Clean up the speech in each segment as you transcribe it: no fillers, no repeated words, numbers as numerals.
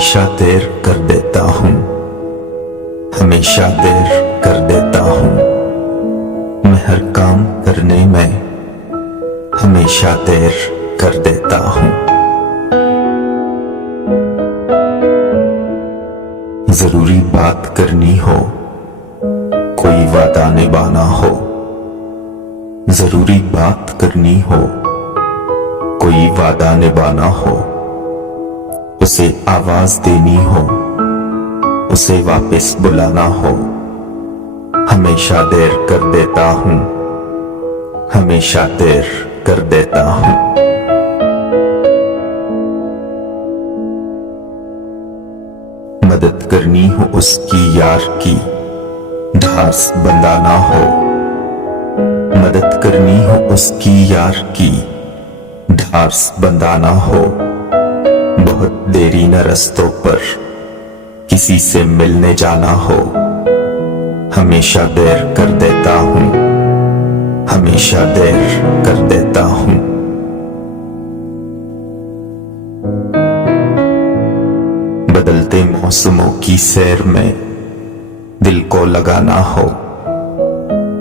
हमेशा देर कर देता हूँ, हमेशा देर कर देता हूँ। मैं हर काम करने में हमेशा देर कर देता हूँ। जरूरी बात करनी हो, कोई वादा निभाना हो, जरूरी बात करनी हो, कोई वादा निभाना हो, उसे आवाज देनी हो, उसे वापस बुलाना हो, हमेशा देर कर देता हूँ, हमेशा देर कर देता हूँ। मदद करनी हो उसकी यार की, ढास बंधाना हो, मदद करनी हो उसकी यार की, ढास बंधाना हो। बहुत देरी न रस्तों पर किसी से मिलने जाना हो, हमेशा देर कर देता हूँ, हमेशा देर कर देता हूँ। बदलते मौसमों की सैर में दिल को लगाना हो,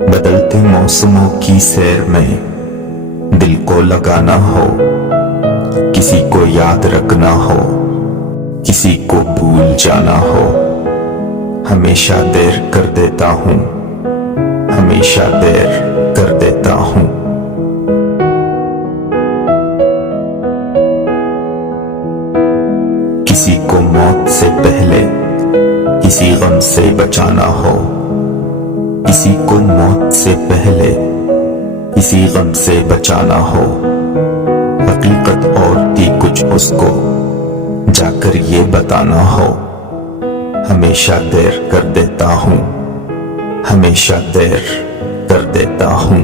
बदलते मौसमों की सैर में दिल को लगाना हो। किसी को याद रखना हो, किसी को भूल जाना हो, हमेशा देर कर देता हूँ, हमेशा देर कर देता हूँ। किसी को मौत से पहले किसी गम से बचाना हो, किसी को मौत से पहले किसी गम से बचाना हो। हकीकत और थी कुछ उसको जाकर ये बताना हो, हमेशा देर कर देता हूँ, हमेशा देर कर देता हूँ।